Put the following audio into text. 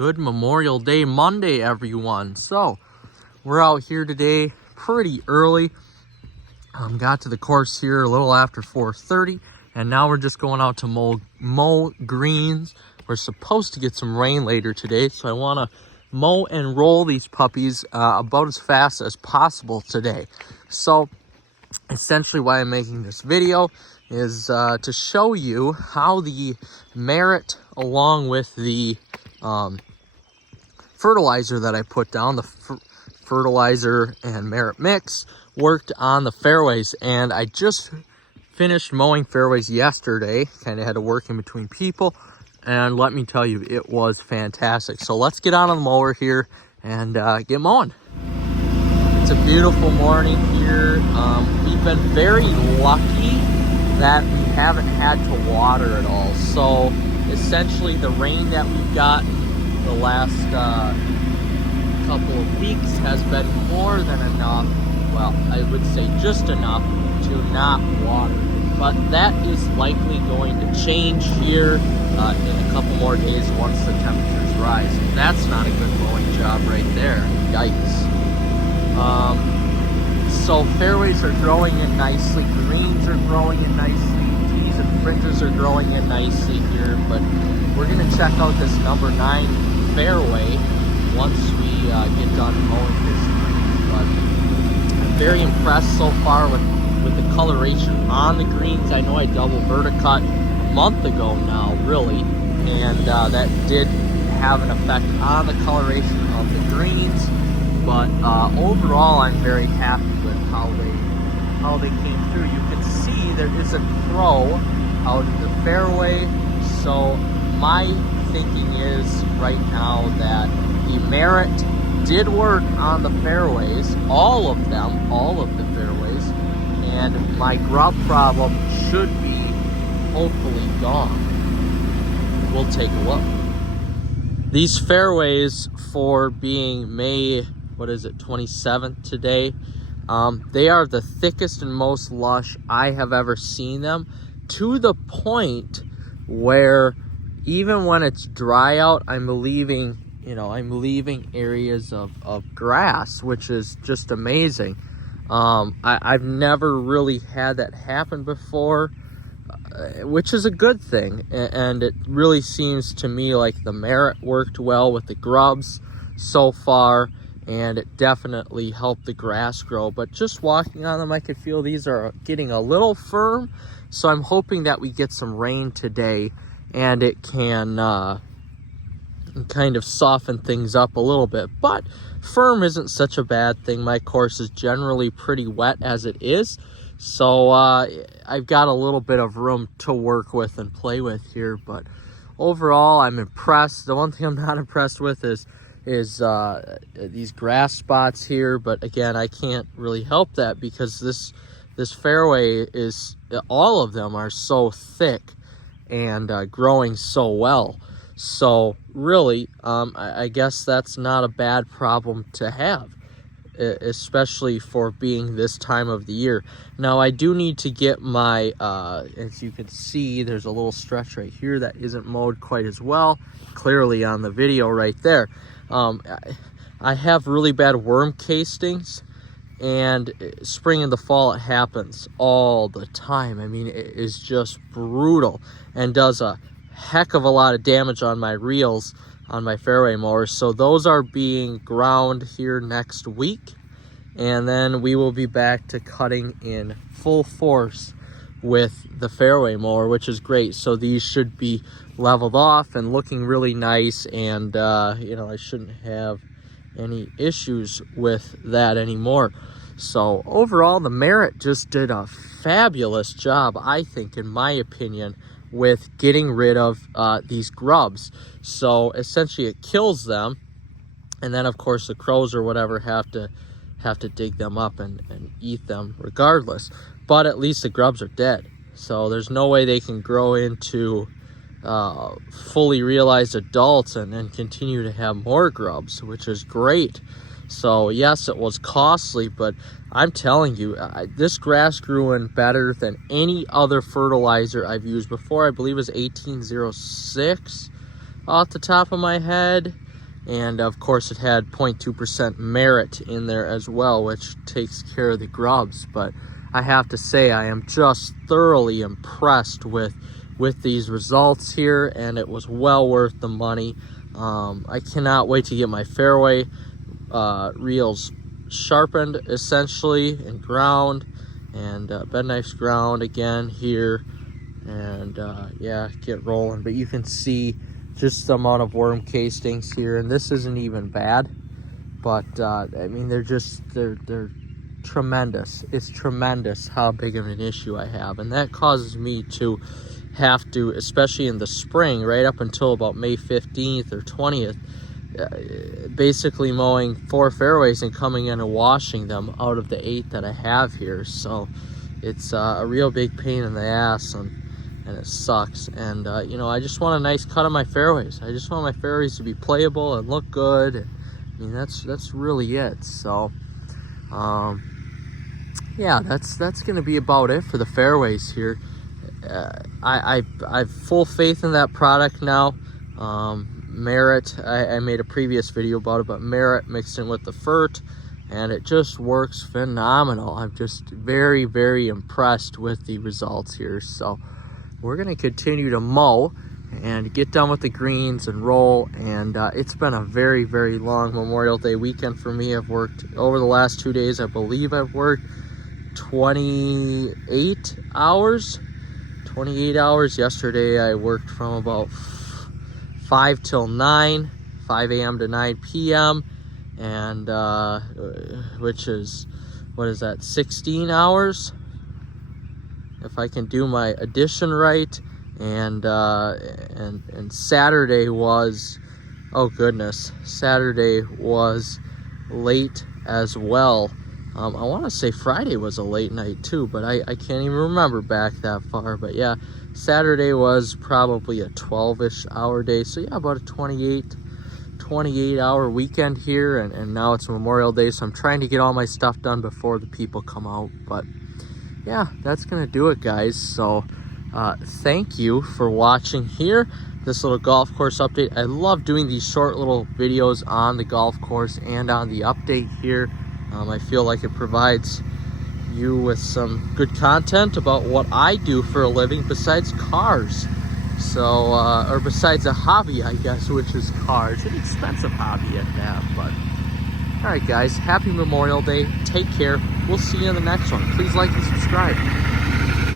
Good Memorial Day Monday, everyone. So we're out here today pretty early. Got to the course here a little after 4:30, and now we're just going out to mow greens. We're supposed to get some rain later today, so I want to mow and roll these puppies about as fast as possible today. So essentially why I'm making this video is to show you how the Merit, along with the fertilizer that I put down, the fertilizer and Merit mix, worked on the fairways. And I just finished mowing fairways yesterday, kind of had to work in between people, and let me tell you, it was fantastic. So let's get on the mower here and get mowing. It's a beautiful morning here. We've been very lucky that we haven't had to water at all. So essentially the rain that we've gotten the last couple of weeks has been more than enough. Well, I would say just enough to not water. But that is likely going to change here in a couple more days once the temperatures rise. That's not a good mowing job right there. Yikes. So fairways are growing in nicely, greens are growing in nicely, tees and fringes are growing in nicely here, but we're going to check out this number 9 fairway once we get done mowing this green. But I'm very impressed so far with the coloration on the greens. I know I double verticut a month ago now, really, and that did have an effect on the coloration of the greens. But overall, I'm very happy with how they came through. You can see there is a throw out in the fairway. So my thinking is right now that the Merit did work on the fairways, all of the fairways, and my grub problem should be hopefully gone. We'll take a look. These fairways, for being May 27th today, they are the thickest and most lush I have ever seen them, to the point where even when it's dry out, I'm leaving areas of grass, which is just amazing. I've never really had that happen before, which is a good thing, and it really seems to me like the Merit worked well with the grubs so far, and it definitely helped the grass grow. But just walking on them, I could feel these are getting a little firm, so I'm hoping that we get some rain today and it can kind of soften things up a little bit. But firm isn't such a bad thing. My course is generally pretty wet as it is, so I've got a little bit of room to work with and play with here. But overall, I'm impressed. The one thing I'm not impressed with is these grass spots here, but again, I can't really help that because this fairway is, all of them are so thick and growing so well. So really, I guess that's not a bad problem to have, especially for being this time of the year. Now, I do need to get my, as you can see, there's a little stretch right here that isn't mowed quite as well, clearly on the video right there. I have really bad worm castings, and spring and the fall, it happens all the time. I mean, it is just brutal and does a heck of a lot of damage on my reels on my fairway mowers. So those are being ground here next week, and then we will be back to cutting in full force with the fairway mower, which is great. So these should be leveled off and looking really nice, and I shouldn't have any issues with that anymore. So overall, the Merit just did a fabulous job, I think, in my opinion, with getting rid of these grubs. So essentially it kills them, and then of course the crows or whatever have to dig them up and eat them regardless. But at least the grubs are dead, so there's no way they can grow into fully realized adults and continue to have more grubs, which is great. So yes, it was costly, but I'm telling you, this grass grew in better than any other fertilizer I've used before. I believe it was 1806 off the top of my head. And of course it had 0.2% merit in there as well, which takes care of the grubs. But I have to say, I am just thoroughly impressed with these results here, and it was well worth the money. I cannot wait to get my fairway reels sharpened essentially and ground, and bed knifes ground again here, and yeah, get rolling. But you can see just the amount of worm castings here, and this isn't even bad, but I mean, they're tremendous. It's tremendous how big of an issue I have, and that causes me to have to, especially in the spring, right up until about May 15th or 20th, basically mowing 4 fairways and coming in and washing them out of the 8 that I have here. So it's a real big pain in the ass, and it sucks. And you know, I just want a nice cut of my fairways. I just want my fairways to be playable and look good. And, I mean, that's really it. So yeah, that's gonna be about it for the fairways here. I've full faith in that product now. Merit, I made a previous video about it, but Merit mixed in with the FERT, and it just works phenomenal. I'm just very, very impressed with the results here. So we're going to continue to mow and get done with the greens and roll. And it's been a very, very long Memorial Day weekend for me. I've worked over the last 2 days. I believe I've worked 28 hours. 28 hours. Yesterday I worked from about 5 till 9, 5 a.m. to 9 p.m. and which is, what is that, 16 hours if I can do my addition right. And Saturday was, oh goodness, Saturday was late as well. I want to say Friday was a late night too, but I can't even remember back that far. But yeah, Saturday was probably a 12-ish hour day. So yeah, about a 28 hour weekend here. And now it's Memorial Day, so I'm trying to get all my stuff done before the people come out. But yeah, that's going to do it, guys. So thank you for watching here, this little golf course update. I love doing these short little videos on the golf course and on the update here. I feel like it provides you with some good content about what I do for a living besides cars. So, or besides a hobby, I guess, which is cars. An expensive hobby at that, but all right, guys, happy Memorial Day. Take care. We'll see you in the next one. Please like and subscribe.